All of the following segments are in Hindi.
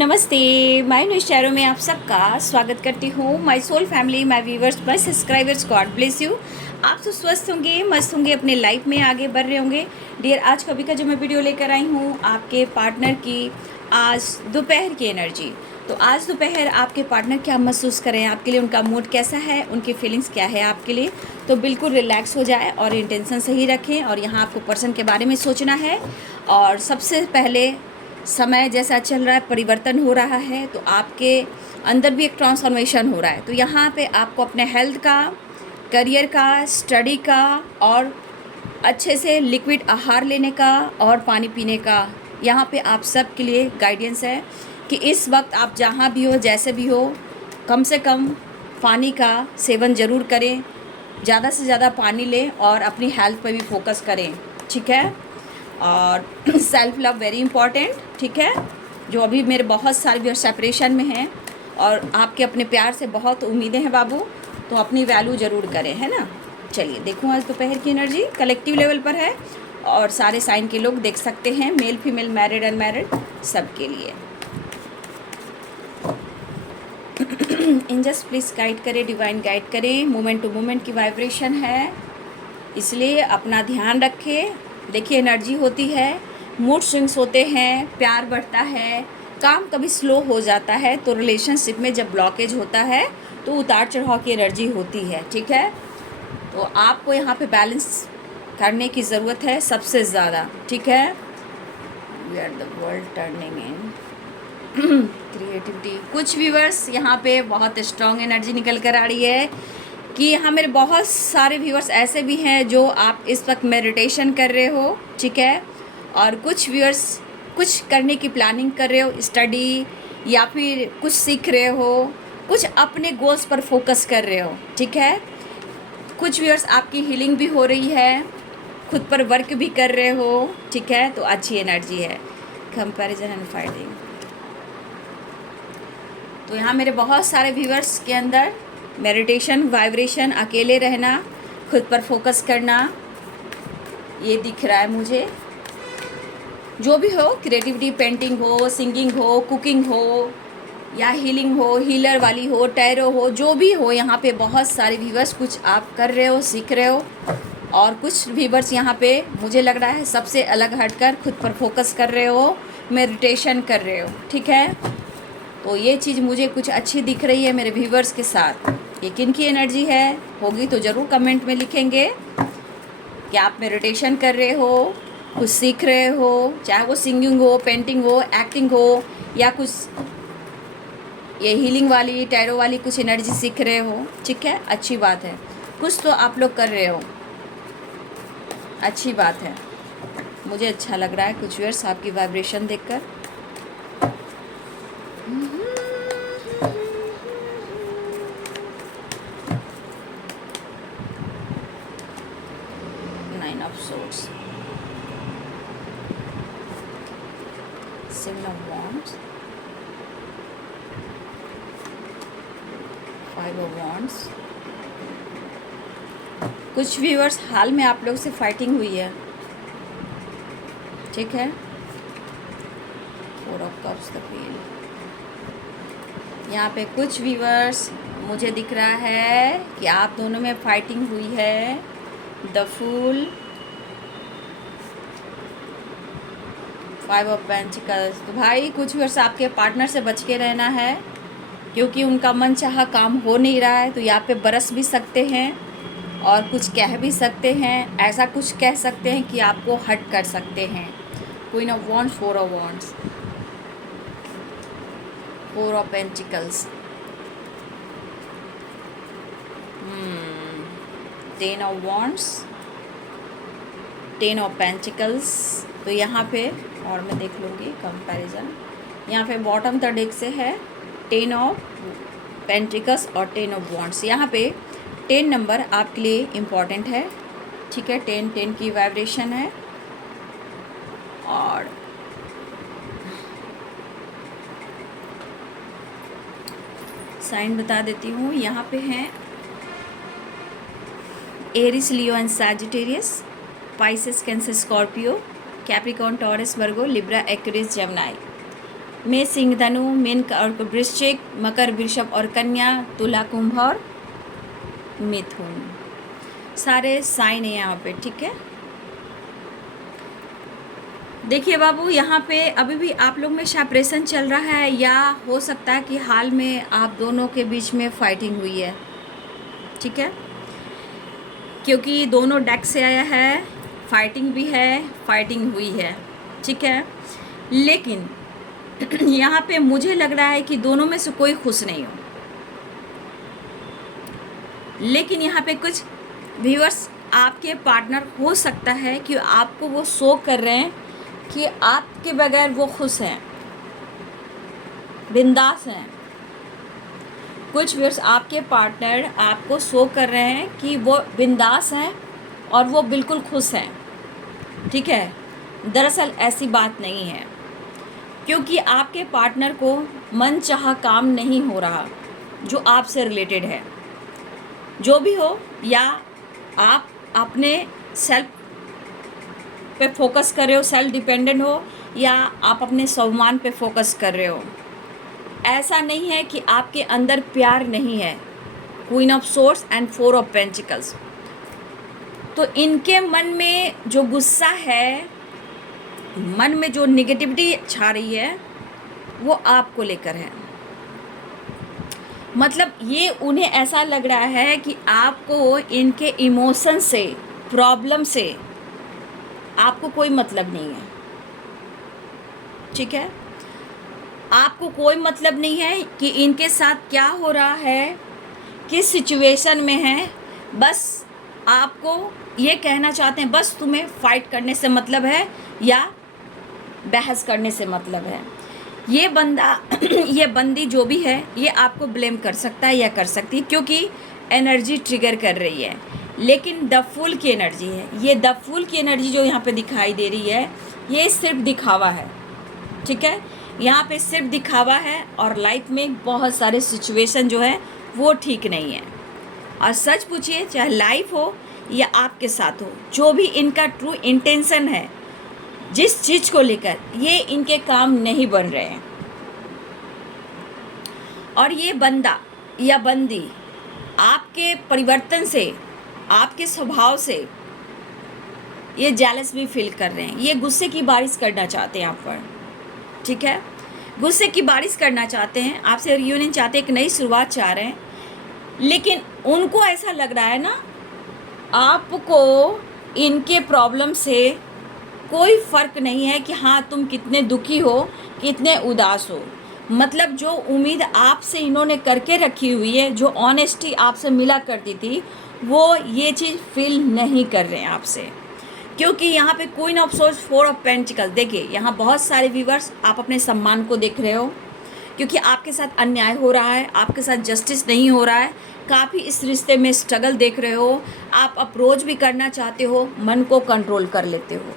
नमस्ते। माय न्यूज़ चैनल में आप सबका स्वागत करती हूँ। My soul family, my viewers, my subscribers, God bless you. आप तो स्वस्थ होंगे, मस्त होंगे, अपने लाइफ में आगे बढ़ रहे होंगे। डियर, आज कभी का जो मैं वीडियो लेकर आई हूँ आपके पार्टनर की आज दोपहर की एनर्जी। तो आज दोपहर आपके पार्टनर क्या महसूस करें, आपके लिए उनका मूड कैसा है, उनकी फीलिंग्स क्या है आपके लिए। तो बिल्कुल रिलैक्स हो जाए और इंटेंशन सही रखें। और यहाँ आपको पर्सन के बारे में सोचना है। और सबसे पहले समय जैसा चल रहा है, परिवर्तन हो रहा है, तो आपके अंदर भी एक ट्रांसफॉर्मेशन हो रहा है। तो यहाँ पे आपको अपने हेल्थ का, करियर का, स्टडी का और अच्छे से लिक्विड आहार लेने का और पानी पीने का यहाँ पे आप सब के लिए गाइडेंस है कि इस वक्त आप जहाँ भी हो, जैसे भी हो, कम से कम पानी का सेवन ज़रूर करें, ज़्यादा से ज़्यादा पानी लें और अपनी हेल्थ पर भी फोकस करें। ठीक है। और सेल्फ लव वेरी इंपॉर्टेंट। ठीक है। जो अभी मेरे बहुत सारे भी सेपरेशन में हैं और आपके अपने प्यार से बहुत उम्मीदें हैं बाबू, तो अपनी वैल्यू ज़रूर करें, है ना। चलिए देखूँ आज दोपहर की एनर्जी कलेक्टिव लेवल पर है और सारे साइन के लोग देख सकते हैं, मेल फीमेल, मैरिड अनमैरिड, सबके लिए। एंजल्स प्लीज़ गाइड करें, डिवाइन गाइड करें। मोमेंट टू मोमेंट की वाइब्रेशन है, इसलिए अपना ध्यान रखें। देखिए एनर्जी होती है, मूड स्विंग्स होते हैं, प्यार बढ़ता है, काम कभी स्लो हो जाता है। तो रिलेशनशिप में जब ब्लॉकेज होता है तो उतार चढ़ाव की एनर्जी होती है। ठीक है। तो आपको यहाँ पे बैलेंस करने की ज़रूरत है सबसे ज़्यादा। ठीक है। We are the world turning in creativity. कुछ व्यूअर्स यहाँ पे बहुत स्ट्रॉन्ग एनर्जी निकल कर आ रही है कि यहाँ मेरे बहुत सारे व्यूअर्स ऐसे भी हैं जो आप इस वक्त मेडिटेशन कर रहे हो। ठीक है। और कुछ व्यूअर्स कुछ करने की प्लानिंग कर रहे हो, स्टडी या फिर कुछ सीख रहे हो, कुछ अपने गोल्स पर फोकस कर रहे हो। ठीक है। कुछ व्यूअर्स आपकी हीलिंग भी हो रही है, खुद पर वर्क भी कर रहे हो। ठीक है। तो अच्छी एनर्जी है। Comparison and fighting. तो यहाँ मेरे बहुत सारे व्यूअर्स के अंदर मेडिटेशन, वाइब्रेशन, अकेले रहना, खुद पर फोकस करना, ये दिख रहा है मुझे। जो भी हो, क्रिएटिविटी, पेंटिंग हो, सिंगिंग हो, कुकिंग हो या हीलिंग हो, हीलर वाली हो, टैरो हो, जो भी हो, यहाँ पे बहुत सारे व्यूअर्स कुछ आप कर रहे हो, सीख रहे हो। और कुछ व्यूअर्स यहाँ पे मुझे लग रहा है सबसे अलग हटकर खुद पर फोकस कर रहे हो, मेडिटेशन कर रहे हो। ठीक है। तो ये चीज़ मुझे कुछ अच्छी दिख रही है मेरे व्यूवर्स के साथ। ये किन की एनर्जी है होगी तो ज़रूर कमेंट में लिखेंगे कि आप मेडिटेशन कर रहे हो, कुछ सीख रहे हो, चाहे वो सिंगिंग हो, पेंटिंग हो, एक्टिंग हो या कुछ ये हीलिंग वाली, टैरो वाली कुछ एनर्जी सीख रहे हो। ठीक है। अच्छी बात है, कुछ तो आप लोग कर रहे हो, अच्छी बात है। मुझे अच्छा लग रहा है कुछ व्यूअर्स आपकी वाइब्रेशन देखकर। Nine of Swords, Seven of Wands, Five of Wands। कुछ व्यूअर्स हाल में आप लोग से फाइटिंग हुई है। ठीक है। Four of cups, the wheel. यहाँ पे कुछ व्यूअर्स मुझे दिख रहा है कि आप दोनों में फाइटिंग हुई है। The fool, five of pentacles. तो भाई कुछ व्यूअर्स आपके पार्टनर से बच के रहना है क्योंकि उनका मन चाहा काम हो नहीं रहा है। तो यहाँ पे बरस भी सकते हैं और कुछ कह भी सकते हैं, ऐसा कुछ कह सकते हैं कि आपको हट कर सकते हैं। Queen of wands, four of wands, four of pentacles, ten of wands, ten of pentacles. तो यहाँ पे और मैं देख लूँगी कंपैरिजन। यहाँ पे बॉटम थर्ड डेक से है टेन ऑफ पेंटिकल्स और टेन ऑफ वॉन्ड्स। यहाँ पे 10 नंबर आपके लिए इम्पॉर्टेंट है। ठीक है। 10 की वाइब्रेशन है। और साइन बता देती हूँ। यहाँ पे हैं Aries, Leo and Sagittarius, Pisces, Cancer, Scorpio, Capricorn, Taurus, Virgo, Libra, Aquarius, Gemini. मेष सिंह धनु, मीन और वृश्चिक, मकर वृषभ और कन्या, तुला कुंभ और मिथुन। सारे साइन है यहाँ पे, ठीक है। देखिए बाबू, यहाँ पे अभी भी आप लोग में सेपरेशन चल रहा है, या हो सकता है कि हाल में आप दोनों के बीच में फाइटिंग हुई है, ठीक है, क्योंकि दोनों डेक से आया है, फाइटिंग भी है, फाइटिंग हुई है, ठीक है। लेकिन यहाँ पे मुझे लग रहा है कि दोनों में से कोई खुश नहीं हो। लेकिन यहाँ पे कुछ व्यूअर्स आपके पार्टनर हो सकता है कि आपको वो शो कर रहे हैं कि आपके बगैर वो खुश हैं, बिंदास हैं। कुछ व्यूअर्स आपके पार्टनर आपको शो कर रहे हैं कि वो बिंदास हैं और वो बिल्कुल खुश हैं, ठीक है। दरअसल ऐसी बात नहीं है, क्योंकि आपके पार्टनर को मनचाहा काम नहीं हो रहा जो आपसे रिलेटेड है। जो भी हो, या आप अपने सेल्फ पे फोकस कर रहे हो, सेल्फ डिपेंडेंट हो, या आप अपने स्वाभिमान पे फोकस कर रहे हो। ऐसा नहीं है कि आपके अंदर प्यार नहीं है। Queen of swords and 4 of pentacles, तो इनके मन में जो गुस्सा है, मन में जो निगेटिविटी छा रही है, वो आपको लेकर है। मतलब ये उन्हें ऐसा लग रहा है कि आपको इनके इमोशन से, प्रॉब्लम से आपको कोई मतलब नहीं है, ठीक है। आपको कोई मतलब नहीं है कि इनके साथ क्या हो रहा है, किस सिचुएशन में है। बस आपको ये कहना चाहते हैं, बस तुम्हें फाइट करने से मतलब है या बहस करने से मतलब है। ये बंदा ये बंदी जो भी है, ये आपको ब्लेम कर सकता है या कर सकती है, क्योंकि एनर्जी ट्रिगर कर रही है। लेकिन द फूल की एनर्जी है, ये द फूल की एनर्जी जो यहाँ पे दिखाई दे रही है, ये सिर्फ दिखावा है, ठीक है। यहाँ पे सिर्फ दिखावा है, और लाइफ में बहुत सारे सिचुएशन जो है वो ठीक नहीं है। और सच पूछिए, चाहे लाइफ हो या आपके साथ हो, जो भी इनका ट्रू इंटेंशन है, जिस चीज़ को लेकर ये इनके काम नहीं बन रहे हैं, और ये बंदा या बंदी आपके परिवर्तन से, आपके स्वभाव से ये जेलस भी फील कर रहे हैं। ये गुस्से की बारिश करना चाहते हैं आप पर, ठीक है। गुस्से की बारिश करना चाहते हैं, आपसे रियूनियन चाहते हैं, एक नई शुरुआत चाह रहे हैं। लेकिन उनको ऐसा लग रहा है ना, आपको इनके प्रॉब्लम से कोई फ़र्क नहीं है कि हाँ तुम कितने दुखी हो, कितने उदास हो। मतलब जो उम्मीद आपसे इन्होंने करके रखी हुई है, जो ऑनेस्टी आपसे मिला करती थी, वो ये चीज़ फील नहीं कर रहे हैं आपसे। क्योंकि यहाँ पे queen of swords, 4 of pentacle, देखिए यहाँ बहुत सारे व्यूवर्स आप अपने सम्मान को देख रहे हो, क्योंकि आपके साथ अन्याय हो रहा है, आपके साथ जस्टिस नहीं हो रहा है। काफ़ी इस रिश्ते में स्ट्रगल देख रहे हो। आप अप्रोच भी करना चाहते हो, मन को कंट्रोल कर लेते हो।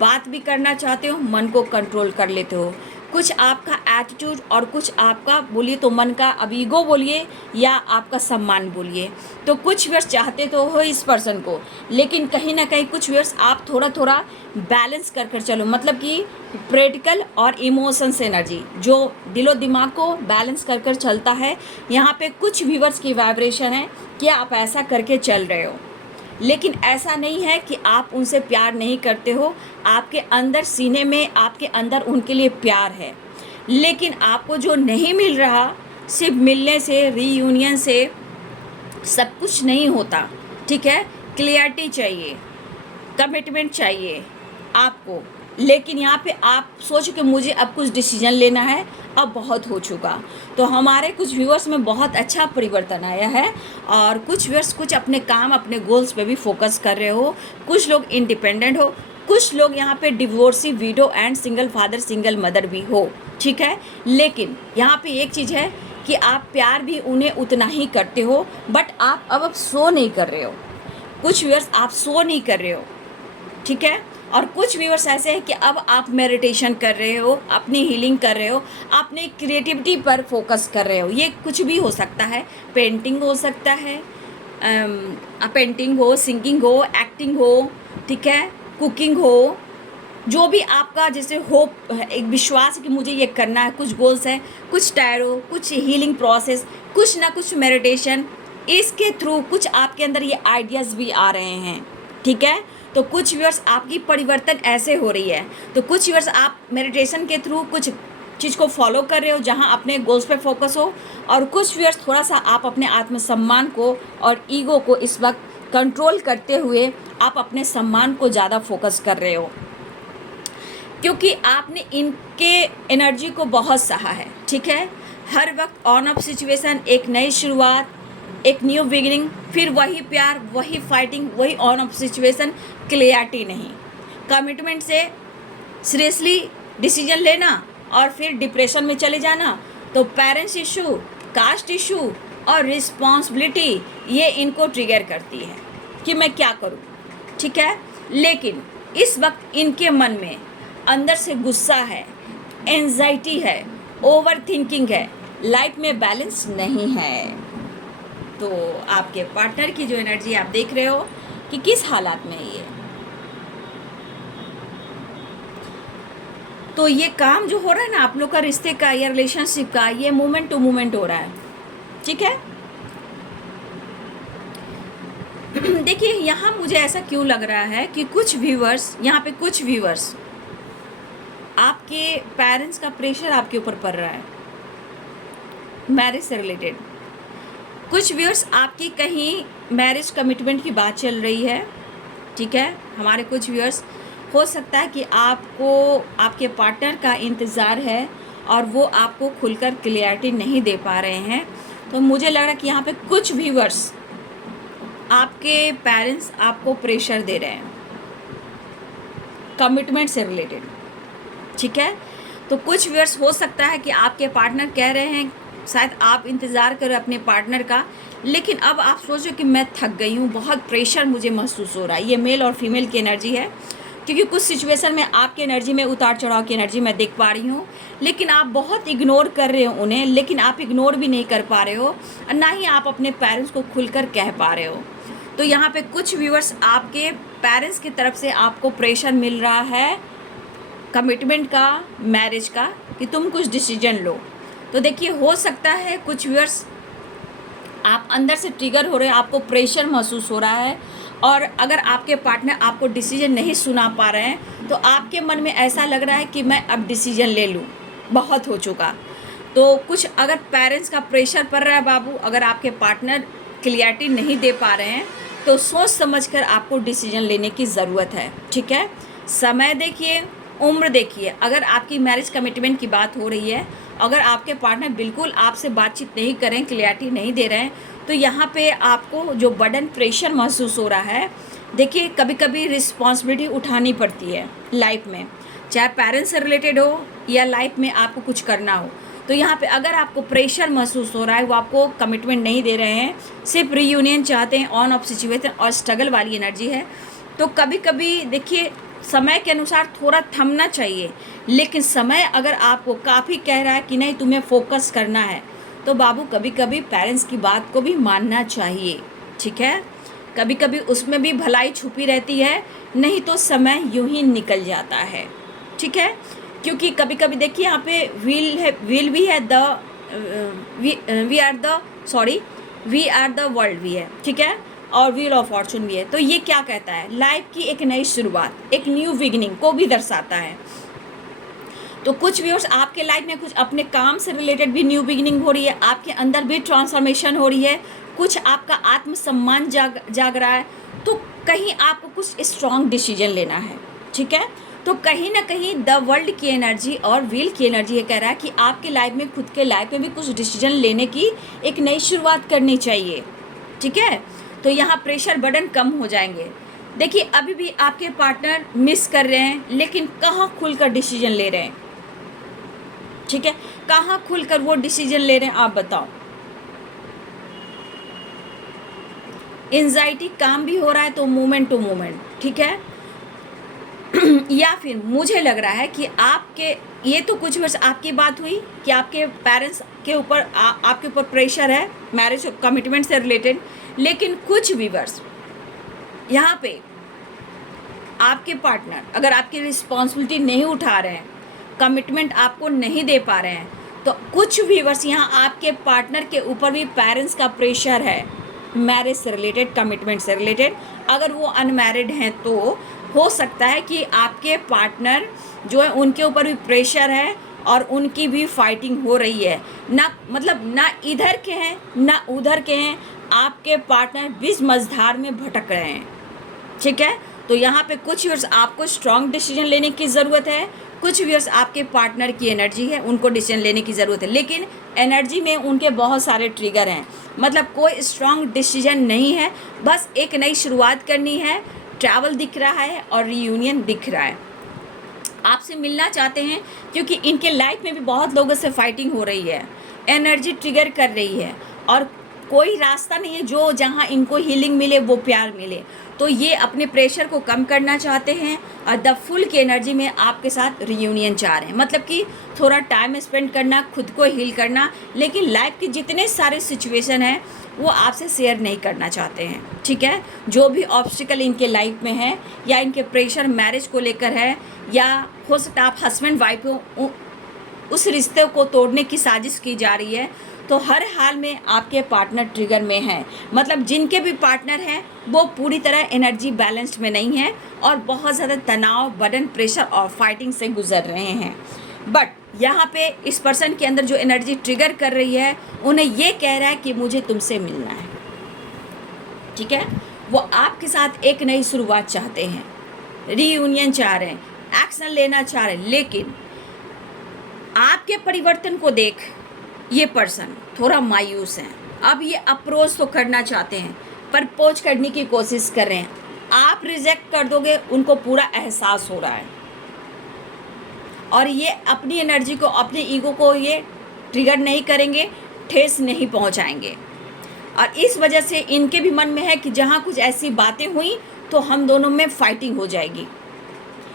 बात भी करना चाहते हो, मन को कंट्रोल कर लेते हो। कुछ आपका एटीट्यूड और कुछ आपका, बोलिए तो मन का अब ईगो बोलिए या आपका सम्मान बोलिए, तो कुछ व्यूअर्स चाहते तो हो इस पर्सन को, लेकिन कहीं ना कहीं कुछ व्यूअर्स आप थोड़ा थोड़ा बैलेंस कर कर चलो। मतलब कि प्रैक्टिकल और इमोशंस एनर्जी जो दिलो दिमाग को बैलेंस कर कर चलता है, यहाँ पे कुछ व्यूअर्स की वाइब्रेशन है कि आप ऐसा करके चल रहे हो। लेकिन ऐसा नहीं है कि आप उनसे प्यार नहीं करते हो, आपके अंदर सीने में, आपके अंदर उनके लिए प्यार है। लेकिन आपको जो नहीं मिल रहा, सिर्फ मिलने से, रीयूनियन से सब कुछ नहीं होता, ठीक है। क्लियरिटी चाहिए, कमिटमेंट चाहिए आपको। लेकिन यहाँ पे आप सोचो कि मुझे अब कुछ डिसीजन लेना है, अब बहुत हो चुका। तो हमारे कुछ व्यूअर्स में बहुत अच्छा परिवर्तन आया है, और कुछ व्यूअर्स कुछ अपने काम, अपने गोल्स पे भी फोकस कर रहे हो। कुछ लोग इंडिपेंडेंट हो, कुछ लोग यहाँ पे divorcee, window and single father, single mother भी हो, ठीक है। लेकिन यहाँ पे एक चीज़ है कि आप प्यार भी उन्हें उतना ही करते हो, बट आप अब शो नहीं कर रहे हो। कुछ व्यूअर्स आप शो नहीं कर रहे हो, ठीक है। और कुछ व्यूअर्स ऐसे हैं कि अब आप मेडिटेशन कर रहे हो, अपनी हीलिंग कर रहे हो, अपने क्रिएटिविटी पर फोकस कर रहे हो। ये कुछ भी हो सकता है, पेंटिंग हो सकता है, पेंटिंग हो, सिंगिंग हो, एक्टिंग हो, ठीक है, कुकिंग हो, जो भी आपका जैसे होप है, एक विश्वास है कि मुझे ये करना है, कुछ गोल्स हैं, कुछ टैरो, कुछ हीलिंग प्रोसेस, कुछ ना कुछ मेडिटेशन, इसके थ्रू कुछ आपके अंदर ये आइडियाज़ भी आ रहे हैं, ठीक है। तो कुछ व्यूअर्स आपकी परिवर्तन ऐसे हो रही है, तो कुछ व्यूअर्स आप मेडिटेशन के थ्रू कुछ चीज़ को फॉलो कर रहे हो जहां अपने गोल्स पे फोकस हो, और कुछ व्यूअर्स थोड़ा सा आप अपने आत्मसम्मान को और ईगो को इस वक्त कंट्रोल करते हुए आप अपने सम्मान को ज़्यादा फोकस कर रहे हो, क्योंकि आपने इनके एनर्जी को बहुत सहा है, ठीक है। हर वक्त ऑन ऑफ सिचुएशन, एक नई शुरुआत, एक न्यू बिगिनिंग, फिर वही प्यार, वही फाइटिंग, वही ऑन ऑफ सिचुएशन, क्लियरिटी नहीं, कमिटमेंट से सीरियसली डिसीजन लेना और फिर डिप्रेशन में चले जाना। तो पेरेंट्स इशू, कास्ट इशू और रिस्पॉन्सिबिलिटी, ये इनको ट्रिगर करती है कि मैं क्या करूं, ठीक है। लेकिन इस वक्त इनके मन में अंदर से गुस्सा है, एंजाइटी है, ओवर थिंकिंग है, लाइफ में बैलेंस नहीं है। तो आपके पार्टनर की जो एनर्जी आप देख रहे हो कि किस हालात में है ये, तो ये काम जो हो रहा है ना आप लोग का, रिश्ते का या रिलेशनशिप का, ये मोमेंट टू मोमेंट हो रहा है, ठीक है। देखिए यहाँ मुझे ऐसा क्यों लग रहा है कि कुछ व्यूअर्स, यहाँ पे कुछ व्यूअर्स, आपके पेरेंट्स का प्रेशर आपके ऊपर पड़ रहा है मैरिज से रिलेटेड। कुछ व्यूअर्स आपकी कहीं मैरिज कमिटमेंट की बात चल रही है, ठीक है। हमारे कुछ व्यूअर्स, हो सकता है कि आपको आपके पार्टनर का इंतज़ार है और वो आपको खुलकर क्लियरिटी नहीं दे पा रहे हैं। तो मुझे लग रहा है कि यहाँ पे कुछ व्यूअर्स, आपके पेरेंट्स आपको प्रेशर दे रहे हैं कमिटमेंट से रिलेटेड, ठीक है। तो कुछ व्यूअर्स, हो सकता है कि आपके पार्टनर कह रहे हैं, शायद आप इंतज़ार करें अपने पार्टनर का, लेकिन अब आप सोचो कि मैं थक गई हूँ, बहुत प्रेशर मुझे महसूस हो रहा है। ये मेल और फीमेल की एनर्जी है, क्योंकि कुछ सिचुएशन में आपकी एनर्जी में उतार चढ़ाव की एनर्जी मैं देख पा रही हूँ, लेकिन आप बहुत इग्नोर कर रहे हो उन्हें, लेकिन आप इग्नोर भी नहीं कर पा रहे हो और ना ही आप अपने पेरेंट्स को खुलकर कह पा रहे हो। तो यहाँ पे कुछ व्यूअर्स, आपके पेरेंट्स की तरफ से आपको प्रेशर मिल रहा है कमिटमेंट का, मैरिज का, कि तुम कुछ डिसीजन लो। तो देखिए हो सकता है कुछ व्यूअर्स आप अंदर से ट्रिगर हो रहे हो, आपको प्रेशर महसूस हो रहा है, और अगर आपके पार्टनर आपको डिसीजन नहीं सुना पा रहे हैं तो आपके मन में ऐसा लग रहा है कि मैं अब डिसीजन ले लूँ, बहुत हो चुका। तो कुछ अगर पेरेंट्स का प्रेशर पड़ रहा है बाबू, अगर आपके पार्टनर क्लियरिटी नहीं दे पा रहे हैं, तो सोच समझकर आपको डिसीजन लेने की ज़रूरत है, ठीक है। समय देखिए, उम्र देखिए। अगर आपकी मैरिज कमिटमेंट की बात हो रही है, अगर आपके पार्टनर बिल्कुल आपसे बातचीत नहीं करें, क्लियरिटी नहीं दे रहे हैं, तो यहाँ पे आपको जो बर्डन, प्रेशर महसूस हो रहा है, देखिए कभी कभी रिस्पॉन्सिबिलिटी उठानी पड़ती है लाइफ में, चाहे पेरेंट्स से रिलेटेड हो या लाइफ में आपको कुछ करना हो। तो यहाँ पे अगर आपको प्रेशर महसूस हो रहा है, वो आपको कमिटमेंट नहीं दे रहे हैं, सिर्फ रीयूनियन चाहते हैं, ऑन ऑफ सिचुएशन और स्ट्रगल वाली एनर्जी है, तो कभी कभी देखिए समय के अनुसार थोड़ा थमना चाहिए। लेकिन समय अगर आपको काफ़ी कह रहा है कि नहीं तुम्हें फोकस करना है, तो बाबू कभी कभी पेरेंट्स की बात को भी मानना चाहिए, ठीक है। कभी कभी उसमें भी भलाई छुपी रहती है, नहीं तो समय यूं ही निकल जाता है, ठीक है। क्योंकि कभी कभी देखिए यहाँ पे व्हील है, व्हील भी है, वी आर द वर्ल्ड भी है, ठीक है, और व्हील ऑफ फॉर्चून भी है। तो ये क्या कहता है, लाइफ की एक नई शुरुआत, एक न्यू बिगिनिंग को भी दर्शाता है। तो कुछ व्यूअर्स, आपके लाइफ में कुछ अपने काम से रिलेटेड भी न्यू बिगिनिंग हो रही है, आपके अंदर भी ट्रांसफॉर्मेशन हो रही है, कुछ आपका आत्मसम्मान जाग रहा है, तो कहीं आपको कुछ स्ट्रॉन्ग डिसीजन लेना है, ठीक है। तो कहीं ना कहीं द वर्ल्ड की एनर्जी और व्हील की एनर्जी ये कह रहा है कि आपके लाइफ में, खुद के लाइफ में भी कुछ डिसीजन लेने की एक नई शुरुआत करनी चाहिए, ठीक है। तो यहाँ प्रेशर बर्डन कम हो जाएंगे। देखिए अभी भी आपके पार्टनर मिस कर रहे हैं, लेकिन कहाँ खुलकर डिसीजन ले रहे हैं, ठीक है, कहाँ खुलकर वो डिसीजन ले रहे हैं, आप बताओ। एंजाइटी काम भी हो रहा है, तो मोमेंट टू मोमेंट, ठीक है। या फिर मुझे लग रहा है कि आपके, ये तो कुछ वर्ष आपकी बात हुई कि आपके पेरेंट्स के ऊपर आपके ऊपर प्रेशर है मैरिज कमिटमेंट से रिलेटेड, लेकिन कुछ व्यूअर्स यहाँ पे आपके पार्टनर अगर आपकी रिस्पॉन्सिबिलिटी नहीं उठा रहे हैं, कमिटमेंट आपको नहीं दे पा रहे हैं, तो कुछ व्यूअर्स यहाँ आपके पार्टनर के ऊपर भी पेरेंट्स का प्रेशर है, मैरिज से रिलेटेड, कमिटमेंट से रिलेटेड। अगर वो अनमैरिड हैं तो हो सकता है कि आपके पार्टनर जो है उनके ऊपर भी प्रेशर है और उनकी भी फाइटिंग हो रही है। ना मतलब ना इधर के हैं ना उधर के हैं, आपके पार्टनर बीच मझधार में भटक रहे हैं। ठीक है, तो यहाँ पे कुछ व्यूअर्स आपको स्ट्रॉन्ग डिसीजन लेने की ज़रूरत है, कुछ व्यूअर्स आपके पार्टनर की एनर्जी है उनको डिसीजन लेने की ज़रूरत है, लेकिन एनर्जी में उनके बहुत सारे ट्रिगर हैं। मतलब कोई स्ट्रॉन्ग डिसीजन नहीं है, बस एक नई शुरुआत करनी है। ट्रैवल दिख रहा है और रीयूनियन दिख रहा है, आपसे मिलना चाहते हैं क्योंकि इनके लाइफ में भी बहुत लोगों से फाइटिंग हो रही है, एनर्जी ट्रिगर कर रही है और कोई रास्ता नहीं है जो जहाँ इनको हीलिंग मिले, वो प्यार मिले। तो ये अपने प्रेशर को कम करना चाहते हैं और द फुल की एनर्जी में आपके साथ रियूनियन चाह रहे हैं। मतलब कि थोड़ा टाइम स्पेंड करना, खुद को हील करना, लेकिन लाइफ के जितने सारे सिचुएशन हैं वो आपसे शेयर नहीं करना चाहते हैं। ठीक है, जो भी ऑब्स्टिकल इनके लाइफ में है या इनके प्रेशर मैरिज को लेकर है, या हो सकता है आप हस्बैंड वाइफ हो, उस रिश्ते को तोड़ने की साजिश की जा रही है, तो हर हाल में आपके पार्टनर ट्रिगर में हैं। मतलब जिनके भी पार्टनर हैं वो पूरी तरह एनर्जी बैलेंस्ड में नहीं है और बहुत ज़्यादा तनाव, बर्डन, प्रेशर और फाइटिंग से गुजर रहे हैं। बट यहाँ पे इस पर्सन के अंदर जो एनर्जी ट्रिगर कर रही है, उन्हें ये कह रहा है कि मुझे तुमसे मिलना है। ठीक है, वो आपके साथ एक नई शुरुआत चाहते हैं, रीयूनियन चाह रहे हैं, एक्शन लेना चाह रहे हैं, लेकिन आपके परिवर्तन को देख ये पर्सन थोड़ा मायूस हैं। अब ये अप्रोच तो करना चाहते हैं, प्रपोज करने की कोशिश कर रहे हैं, आप रिजेक्ट कर दोगे उनको पूरा एहसास हो रहा है और ये अपनी एनर्जी को, अपने ईगो को ये ट्रिगर नहीं करेंगे, ठेस नहीं पहुंचाएंगे। और इस वजह से इनके भी मन में है कि जहां कुछ ऐसी बातें हुई तो हम दोनों में फाइटिंग हो जाएगी।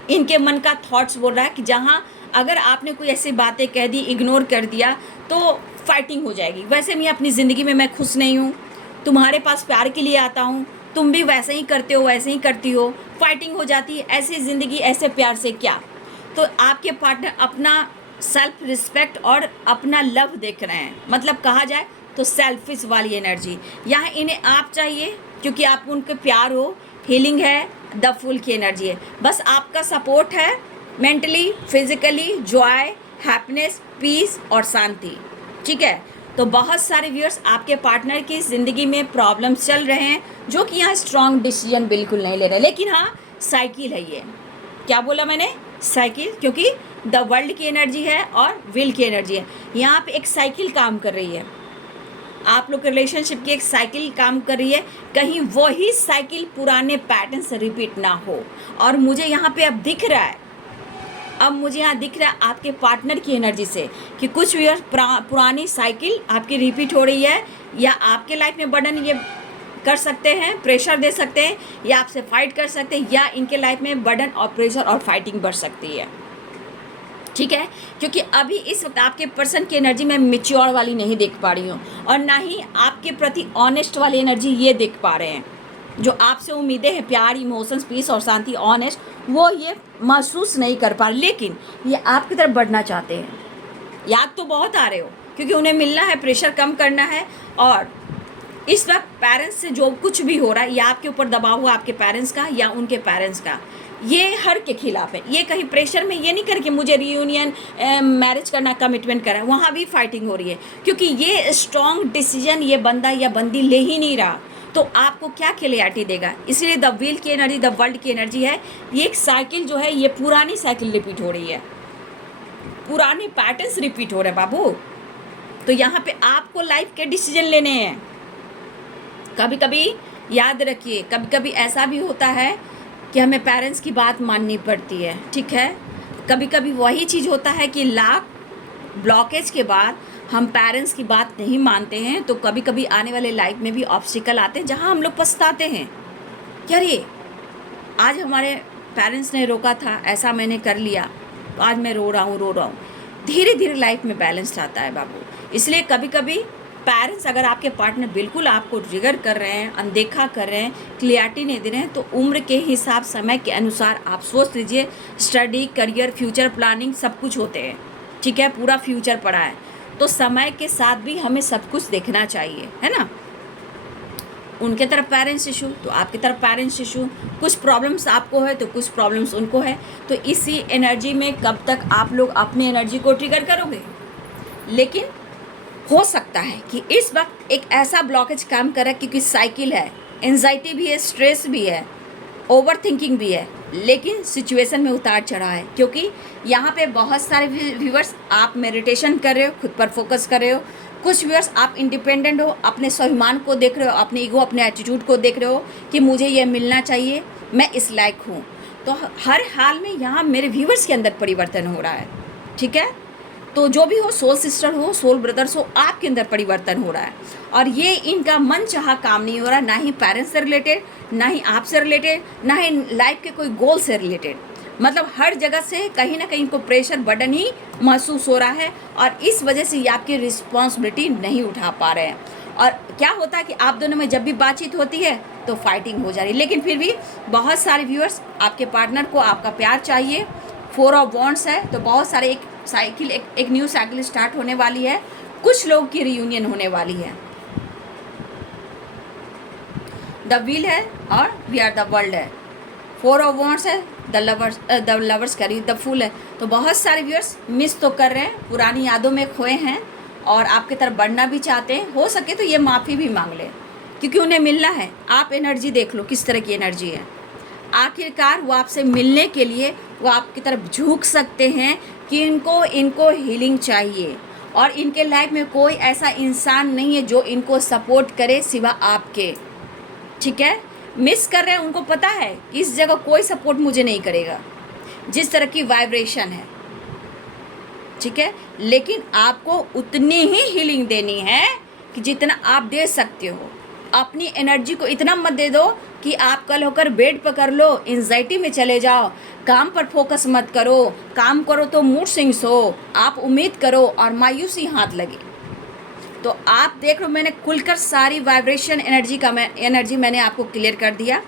इनके मन का थॉट्स बोल रहा है कि जहां अगर आपने कोई ऐसी बातें कह दी, इग्नोर कर दिया, तो फाइटिंग हो जाएगी। वैसे मैं अपनी ज़िंदगी में मैं खुश नहीं हूँ, तुम्हारे पास प्यार के लिए आता हूँ, तुम भी वैसे ही करते हो, वैसे ही करती हो, फाइटिंग हो जाती है। ऐसी ज़िंदगी, ऐसे प्यार से क्या? तो आपके पार्टनर अपना सेल्फ रिस्पेक्ट और अपना लव देख रहे हैं। मतलब कहा जाए तो सेल्फिश वाली एनर्जी। यहाँ इन्हें आप चाहिए क्योंकि आप उनके प्यार हो, हीलिंग है, द फुल की एनर्जी है। बस आपका सपोर्ट है, mentally, physically, joy, happiness, peace और शांति। ठीक है, तो बहुत सारे व्यूअर्स आपके पार्टनर की ज़िंदगी में प्रॉब्लम्स चल रहे हैं जो कि यहाँ स्ट्रॉन्ग डिसीजन बिल्कुल नहीं ले रहे। लेकिन हाँ, साइकिल है ये। क्या बोला मैंने? साइकिल, क्योंकि द वर्ल्ड की एनर्जी है और विल की एनर्जी है। यहाँ पे एक साइकिल काम कर रही है, आप लोग के रिलेशनशिप की एक साइकिल काम कर रही है। कहीं वही साइकिल पुराने पैटर्न से रिपीट ना हो। और मुझे यहाँ पे अब दिख रहा है, मुझे यहाँ दिख रहा है आपके पार्टनर की एनर्जी से कि कुछ व्यूअर्स पुरानी साइकिल आपकी रिपीट हो रही है, या आपके लाइफ में बर्डन ये कर सकते हैं, प्रेशर दे सकते हैं, या आपसे फाइट कर सकते हैं, या इनके लाइफ में बर्डन और प्रेशर और फाइटिंग बढ़ सकती है। ठीक है, क्योंकि अभी इस वक्त आपके पर्सन की एनर्जी मैं मैच्योर वाली नहीं देख पा रही हूँ और ना ही आपके प्रति ऑनेस्ट वाली एनर्जी ये देख पा रहे हैं। जो आपसे उम्मीदें हैं, प्यार, इमोशंस, पीस और शांति, ऑनेस्ट, वो ये महसूस नहीं कर पा रहे। लेकिन ये आपकी तरफ बढ़ना चाहते हैं। याद तो बहुत आ रहे हो क्योंकि उन्हें मिलना है, प्रेशर कम करना है। और इस वक्त पेरेंट्स से जो कुछ भी हो रहा है, या आपके ऊपर दबाव हुआ आपके पेरेंट्स का या उनके पेरेंट्स का, ये हर के खिलाफ है। ये कहीं प्रेशर में ये नहीं कर कि मुझे रियूनियन, मैरिज करना, कमिटमेंट करना, वहाँ भी फाइटिंग हो रही है क्योंकि ये स्ट्रॉन्ग डिसीजन ये बंदा या बंदी ले ही नहीं रहा। तो आपको क्या क्लियरिटी देगा? इसलिए द व्हील की एनर्जी, द वर्ल्ड की एनर्जी है। ये एक साइकिल जो है, ये पुरानी साइकिल रिपीट हो रही है, पुराने पैटर्न्स रिपीट हो रहे हैं बाबू। तो यहाँ पे आपको लाइफ के डिसीजन लेने हैं। कभी कभी याद रखिए, कभी कभी ऐसा भी होता है कि हमें पेरेंट्स की बात माननी पड़ती है। ठीक है, कभी कभी वही चीज़ होता है कि लाख ब्लॉकेज के बाद हम पेरेंट्स की बात नहीं मानते हैं, तो कभी कभी आने वाले लाइफ में भी ऑब्स्टिकल आते हैं जहां हम लोग पछताते हैं कि अरे आज हमारे पेरेंट्स ने रोका था, ऐसा मैंने कर लिया, तो आज मैं रो रहा हूँ। धीरे धीरे लाइफ में बैलेंस आता है बाबू। इसलिए कभी कभी पेरेंट्स अगर आपके पार्टनर बिल्कुल आपको ट्रिगर कर रहे हैं, अनदेखा कर रहे हैं, क्लियरिटी नहीं दे रहे हैं, तो उम्र के हिसाब, समय के अनुसार आप सोच लीजिए। स्टडी, करियर, फ्यूचर प्लानिंग सब कुछ होते हैं, ठीक है, पूरा फ्यूचर पड़ा है, तो समय के साथ भी हमें सब कुछ देखना चाहिए, है ना। उनके तरफ पेरेंट्स इशू तो आपकी तरफ पेरेंट्स इशू, कुछ प्रॉब्लम्स आपको है तो कुछ प्रॉब्लम्स उनको है। तो इसी एनर्जी में कब तक आप लोग अपनी एनर्जी को ट्रिगर करोगे। लेकिन हो सकता है कि इस वक्त एक ऐसा ब्लॉकेज काम कर रहा है, क्योंकि साइकिल है, एंजाइटी भी है, स्ट्रेस भी है, ओवर थिंकिंग भी है, लेकिन सिचुएशन में उतार चढ़ा है। क्योंकि यहाँ पे बहुत सारे व्यूअर्स आप मेडिटेशन कर रहे हो, खुद पर फोकस कर रहे हो, कुछ व्यूअर्स आप इंडिपेंडेंट हो, अपने स्वाभिमान को देख रहे हो, अपने ईगो, अपने एटीट्यूड को देख रहे हो कि मुझे ये मिलना चाहिए, मैं इस लायक हूँ। तो हर हाल में यहाँ मेरे व्यूअर्स के अंदर परिवर्तन हो रहा है, ठीक है। तो जो भी हो, सोल सिस्टर हो, सोल ब्रदर्स हो, आपके अंदर परिवर्तन हो रहा है, और ये इनका मन चाहा काम नहीं हो रहा, ना ही पेरेंट्स से रिलेटेड, ना ही आपसे रिलेटेड, ना ही लाइफ के कोई गोल से रिलेटेड। मतलब हर जगह से कहीं ना कहीं इनको प्रेशर, बर्डन ही महसूस हो रहा है, और इस वजह से ये आपकी रिस्पॉन्सिबिलिटी नहीं उठा पा रहे हैं। और क्या होता है कि आप दोनों में जब भी बातचीत होती है तो फाइटिंग हो जा रही है। लेकिन फिर भी बहुत सारे व्यूअर्स आपके पार्टनर को आपका प्यार चाहिए। 4 ऑफ वॉन्ड्स है, तो बहुत सारे एक न्यू साइकिल स्टार्ट होने वाली है, कुछ लोगों की रियूनियन होने वाली है। द व्हील है और वी आर द वर्ल्ड है। 4 ऑफ वॉन्ड्स है, द लवर्स करी, द फूल है। तो बहुत सारे व्यूअर्स मिस तो कर रहे हैं, पुरानी यादों में खोए हैं और आपकी तरफ बढ़ना भी चाहते हैं। हो सके तो ये माफ़ी भी मांग ले, क्योंकि उन्हें मिलना है। आप एनर्जी देख लो किस तरह की एनर्जी है। आखिरकार वो आपसे मिलने के लिए वो आपकी तरफ झुक सकते हैं कि इनको हीलिंग चाहिए, और इनके लाइफ में कोई ऐसा इंसान नहीं है जो इनको सपोर्ट करे सिवा आपके, ठीक है। मिस कर रहे हैं, उनको पता है इस जगह कोई सपोर्ट मुझे नहीं करेगा, जिस तरह की वाइब्रेशन है, ठीक है। लेकिन आपको उतनी ही हीलिंग देनी है कि जितना आप दे सकते हो। अपनी एनर्जी को इतना मत दे दो कि आप कल होकर बेड पकड़ लो, एंजाइटी में चले जाओ, काम पर फोकस मत करो, काम करो तो मूड स्विंग्स हो, आप उम्मीद करो और मायूसी हाथ लगे। तो आप देख लो, मैंने खुलकर सारी वाइब्रेशन एनर्जी मैंने आपको क्लियर कर दिया।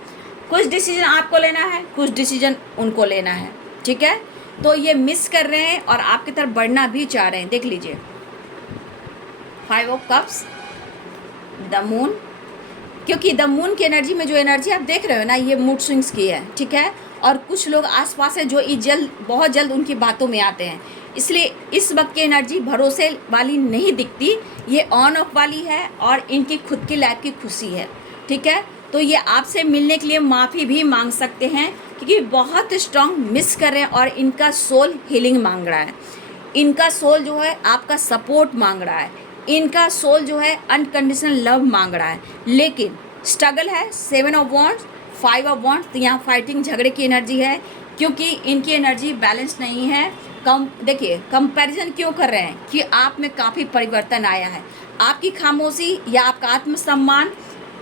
कुछ डिसीजन आपको लेना है, कुछ डिसीजन उनको लेना है, ठीक है। तो ये मिस कर रहे हैं और आपकी तरफ बढ़ना भी चाह रहे हैं। देख लीजिए 5 ऑफ कप्स, द मून, क्योंकि द मून की एनर्जी में जो एनर्जी आप देख रहे हो ना, ये मूड स्विंग्स की है, ठीक है। और कुछ लोग आसपास है जो बहुत जल्द उनकी बातों में आते हैं, इसलिए इस वक्त की एनर्जी भरोसे वाली नहीं दिखती, ये ऑन ऑफ वाली है और इनकी खुद की लाइफ की खुशी है, ठीक है। तो ये आपसे मिलने के लिए माफ़ी भी मांग सकते हैं, क्योंकि बहुत स्ट्रांग मिस कर रहे हैं और इनका सोल हीलिंग मांग रहा है। इनका सोल जो है आपका सपोर्ट मांग रहा है, इनका सोल जो है अनकंडीशनल लव मांग रहा है। लेकिन स्ट्रगल है। 7 ऑफ वॉन्ड्स, 5 ऑफ वॉन्ड्स, तो यहाँ फाइटिंग, झगड़े की एनर्जी है, क्योंकि इनकी एनर्जी बैलेंस नहीं है। देखिए कंपैरिजन क्यों कर रहे हैं कि आप में काफ़ी परिवर्तन आया है। आपकी खामोशी या आपका आत्मसम्मान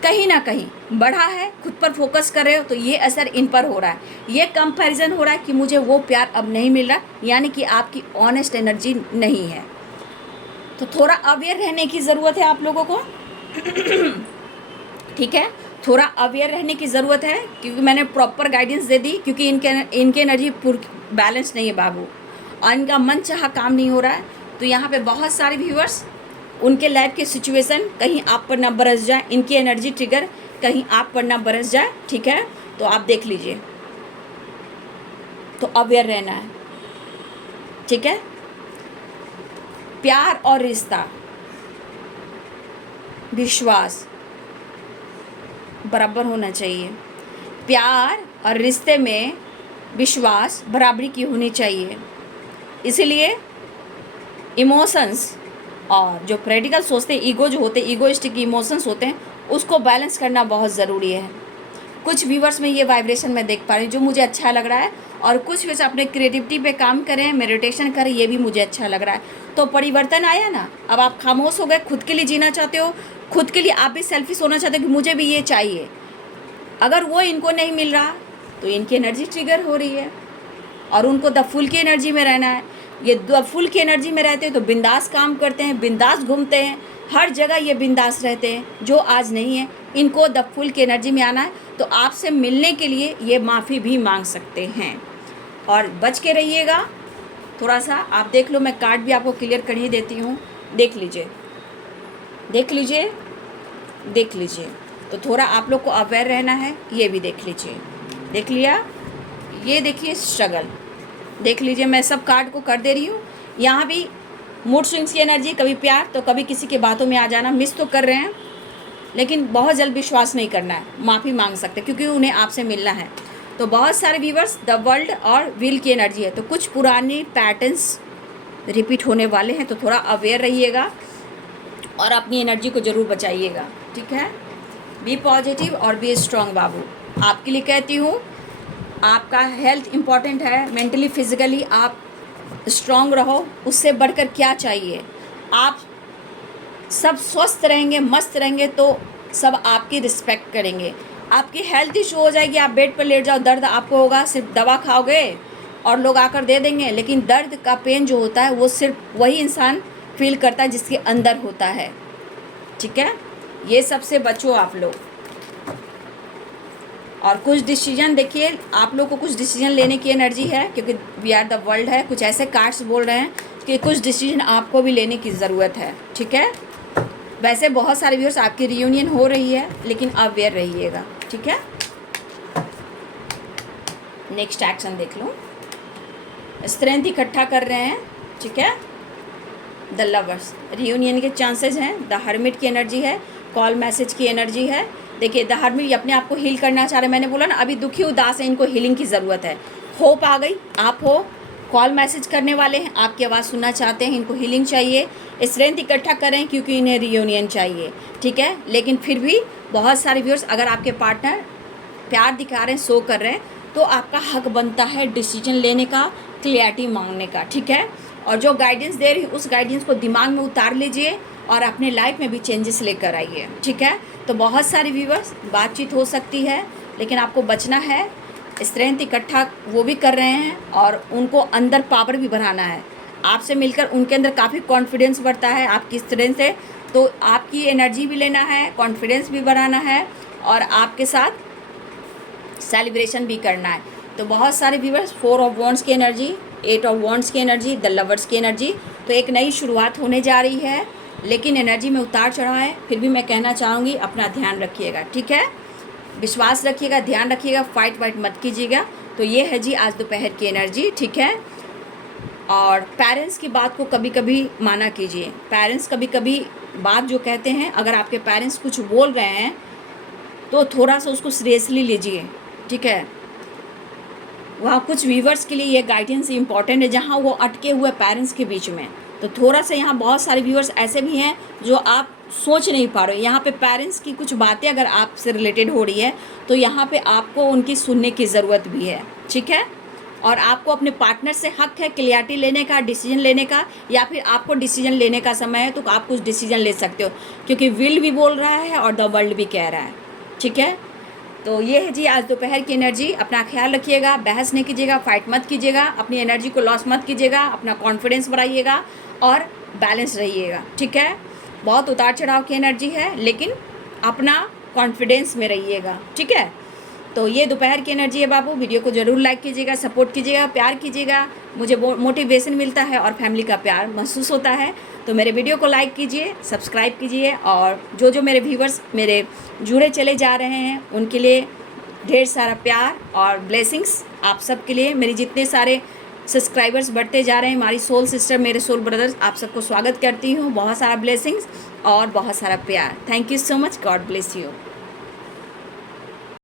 कहीं ना कहीं बढ़ा है, खुद पर फोकस कर रहे हो, तो ये असर इन पर हो रहा है। ये कंपैरिजन हो रहा है कि मुझे वो प्यार अब नहीं मिल रहा, यानी कि आपकी ऑनेस्ट एनर्जी नहीं है। तो थोड़ा अवेयर रहने की ज़रूरत है आप लोगों को ठीक है, थोड़ा अवेयर रहने की ज़रूरत है, क्योंकि मैंने प्रॉपर गाइडेंस दे दी, क्योंकि इनके एनर्जी बैलेंस नहीं है बाबू, और इनका मन चाहा काम नहीं हो रहा है। तो यहाँ पे बहुत सारे व्यूअर्स, उनके लाइफ के सिचुएशन कहीं आप पर ना बरस जाए, इनकी एनर्जी ट्रिगर कहीं आप पर ना बरस जाए, ठीक है। तो आप देख लीजिए, तो अवेयर रहना है, ठीक है। प्यार और रिश्ता, विश्वास बराबर होना चाहिए। प्यार और रिश्ते में विश्वास बराबरी की होनी चाहिए। इसीलिए इमोशंस और जो प्रैक्टिकल सोचते हैं, ईगो जो होते हैं, ईगोइस्टिक इमोशंस होते हैं, उसको बैलेंस करना बहुत ज़रूरी है। कुछ व्यूवर्स में ये वाइब्रेशन मैं देख पा रही हूँ जो मुझे अच्छा लग रहा है, और कुछ व्यूवर्स अपने क्रिएटिविटी पे काम करें, मेडिटेशन करें, ये भी मुझे अच्छा लग रहा है। तो परिवर्तन आया ना, अब आप खामोश हो गए, खुद के लिए जीना चाहते हो, खुद के लिए आप भी सेल्फिश होना चाहते हो कि मुझे भी ये चाहिए। अगर वो इनको नहीं मिल रहा तो इनकी एनर्जी ट्रिगर हो रही है, और उनको द फुल की एनर्जी में रहना है। ये द फुल की एनर्जी में रहते हैं तो बिंदास काम करते हैं, बिंदास घूमते हैं, हर जगह ये बिंदास रहते हैं, जो आज नहीं है इनको द फुल की एनर्जी में आना है, तो आपसे मिलने के लिए ये माफ़ी भी मांग सकते हैं। और बच के रहिएगा थोड़ा सा। आप देख लो, मैं कार्ड भी आपको क्लियर कर ही देती हूँ, देख लीजिए देख लीजिए देख लीजिए। तो थोड़ा आप लोग को अवेयर रहना है, ये भी देख लीजिए। देख लिया, ये देखिए स्ट्रगल, देख लीजिए। मैं सब कार्ड को कर दे रही हूँ। यहाँ भी मूड स्विंग्स की एनर्जी, कभी प्यार तो कभी किसी के बातों में आ जाना, मिस तो कर रहे हैं लेकिन बहुत जल्द विश्वास नहीं करना है, माफ़ी मांग सकते क्योंकि उन्हें आपसे मिलना है। तो बहुत सारे व्यूवर्स द वर्ल्ड और व्हील की एनर्जी है, तो कुछ पुराने पैटर्न्स रिपीट होने वाले हैं, तो थोड़ा अवेयर रहिएगा और अपनी एनर्जी को ज़रूर बचाइएगा, ठीक है। बी पॉजिटिव और बी स्ट्रॉन्ग बाबू। आपके लिए कहती हूँ, आपका हेल्थ इम्पॉर्टेंट है, मेंटली फिजिकली आप स्ट्रॉन्ग रहो, उससे बढ़कर क्या चाहिए। आप सब स्वस्थ रहेंगे, मस्त रहेंगे तो सब आपकी रिस्पेक्ट करेंगे। आपकी हेल्थ इशू हो जाएगी, आप बेड पर लेट जाओ, दर्द आपको होगा, सिर्फ दवा खाओगे और लोग आकर दे देंगे, लेकिन दर्द का पेन जो होता है वो सिर्फ वही इंसान फील करता है जिसके अंदर होता है, ठीक है। ये सबसे बचो आप लोग। और कुछ डिसीजन देखिए, आप लोग को कुछ डिसीजन लेने की एनर्जी है क्योंकि वी आर द वर्ल्ड है। कुछ ऐसे कार्ड्स बोल रहे हैं कि कुछ डिसीजन आपको भी लेने की ज़रूरत है, ठीक है। वैसे बहुत सारे व्यूअर्स आपकी रियूनियन हो रही है, लेकिन अवेयर रहिएगा, ठीक है। नेक्स्ट एक्शन देख लो। स्ट्रेंथ इकट्ठा कर रहे हैं, ठीक है। द लवर्स, रियूनियन के चांसेस हैं। द हर्मिट की एनर्जी है, कॉल मैसेज की एनर्जी है। देखिए द हर्मिट अपने आप को हील करना चाह रहे हैं। मैंने बोला ना, अभी दुखी उदास है, इनको हीलिंग की ज़रूरत है। होप आ गई, आप हो, कॉल मैसेज करने वाले हैं, आपकी आवाज़ सुनना चाहते हैं, इनको हीलिंग चाहिए। स्ट्रेंथ इकट्ठा करें क्योंकि इन्हें रियूनियन चाहिए, ठीक है। लेकिन फिर भी बहुत सारे व्यूअर्स, अगर आपके पार्टनर प्यार दिखा रहे हैं, शो कर रहे हैं, तो आपका हक बनता है डिसीजन लेने का, क्लियरिटी मांगने का, ठीक है। और जो गाइडेंस दे रही उस गाइडेंस को दिमाग में उतार लीजिए और अपने लाइफ में भी चेंजेस लेकर आइए, ठीक है। तो बहुत सारे व्यूअर्स, बातचीत हो सकती है लेकिन आपको बचना है। स्ट्रेंथ इकट्ठा वो भी कर रहे हैं और उनको अंदर पावर भी बढ़ाना है। आपसे मिलकर उनके अंदर काफ़ी कॉन्फिडेंस बढ़ता है आपकी स्ट्रेंथ से, तो आपकी एनर्जी भी लेना है, कॉन्फिडेंस भी बढ़ाना है और आपके साथ सेलिब्रेशन भी करना है। तो बहुत सारे व्यूअर्स 4 ऑफ वॉन्ड्स की एनर्जी, 8 ऑफ वॉन्ड्स की एनर्जी, द लवर्स की एनर्जी। तो एक नई शुरुआत होने जा रही है, लेकिन एनर्जी में उतार चढ़ाव है। फिर भी मैं कहना चाहूँगी, अपना ध्यान रखिएगा, ठीक है। विश्वास रखिएगा, ध्यान रखिएगा, फाइट वाइट मत कीजिएगा। तो ये है जी आज दोपहर की एनर्जी, ठीक है। और पेरेंट्स की बात को कभी कभी माना कीजिए। पेरेंट्स कभी कभी बात जो कहते हैं, अगर आपके पेरेंट्स कुछ बोल रहे हैं तो थोड़ा सा उसको सीरियसली लीजिए, ठीक है। वहाँ कुछ व्यूवर्स के लिए ये गाइडेंस इम्पॉर्टेंट है, जहाँ वो अटके हुए पेरेंट्स के बीच में। तो थोड़ा सा यहाँ बहुत सारे व्यूवर्स ऐसे भी हैं जो आप सोच नहीं पा रहे हो। यहाँ पे पेरेंट्स की कुछ बातें अगर आपसे रिलेटेड हो रही है तो यहाँ पे आपको उनकी सुनने की ज़रूरत भी है, ठीक है। और आपको अपने पार्टनर से हक है क्लियरिटी लेने का, डिसीजन लेने का, या फिर आपको डिसीजन लेने का समय है तो आप कुछ डिसीजन ले सकते हो, क्योंकि विल भी बोल रहा है और द वर्ल्ड भी कह रहा है, ठीक है। तो ये है जी आज दोपहर की एनर्जी। अपना ख्याल रखिएगा, बहस नहीं कीजिएगा, फाइट मत कीजिएगा, अपनी एनर्जी को लॉस मत कीजिएगा, अपना कॉन्फिडेंस बढ़ाइएगा और बैलेंस रहिएगा, ठीक है। बहुत उतार चढ़ाव की एनर्जी है, लेकिन अपना कॉन्फिडेंस में रहिएगा, ठीक है। तो ये दोपहर की एनर्जी है बाबू। वीडियो को ज़रूर लाइक कीजिएगा, सपोर्ट कीजिएगा, प्यार कीजिएगा, मुझे मोटिवेशन मिलता है और फैमिली का प्यार महसूस होता है। तो मेरे वीडियो को लाइक कीजिए, सब्सक्राइब कीजिए, और जो मेरे व्यूवर्स मेरे जुड़े चले जा रहे हैं उनके लिए ढेर सारा प्यार और ब्लेसिंग्स आप सबके लिए। मेरे जितने सारे सब्सक्राइबर्स बढ़ते जा रहे हैं, हमारी सोल सिस्टर, मेरे सोल ब्रदर्स, आप सबको स्वागत करती हूँ। बहुत सारा ब्लेसिंग्स और बहुत सारा प्यार। Thank you so much, God bless you.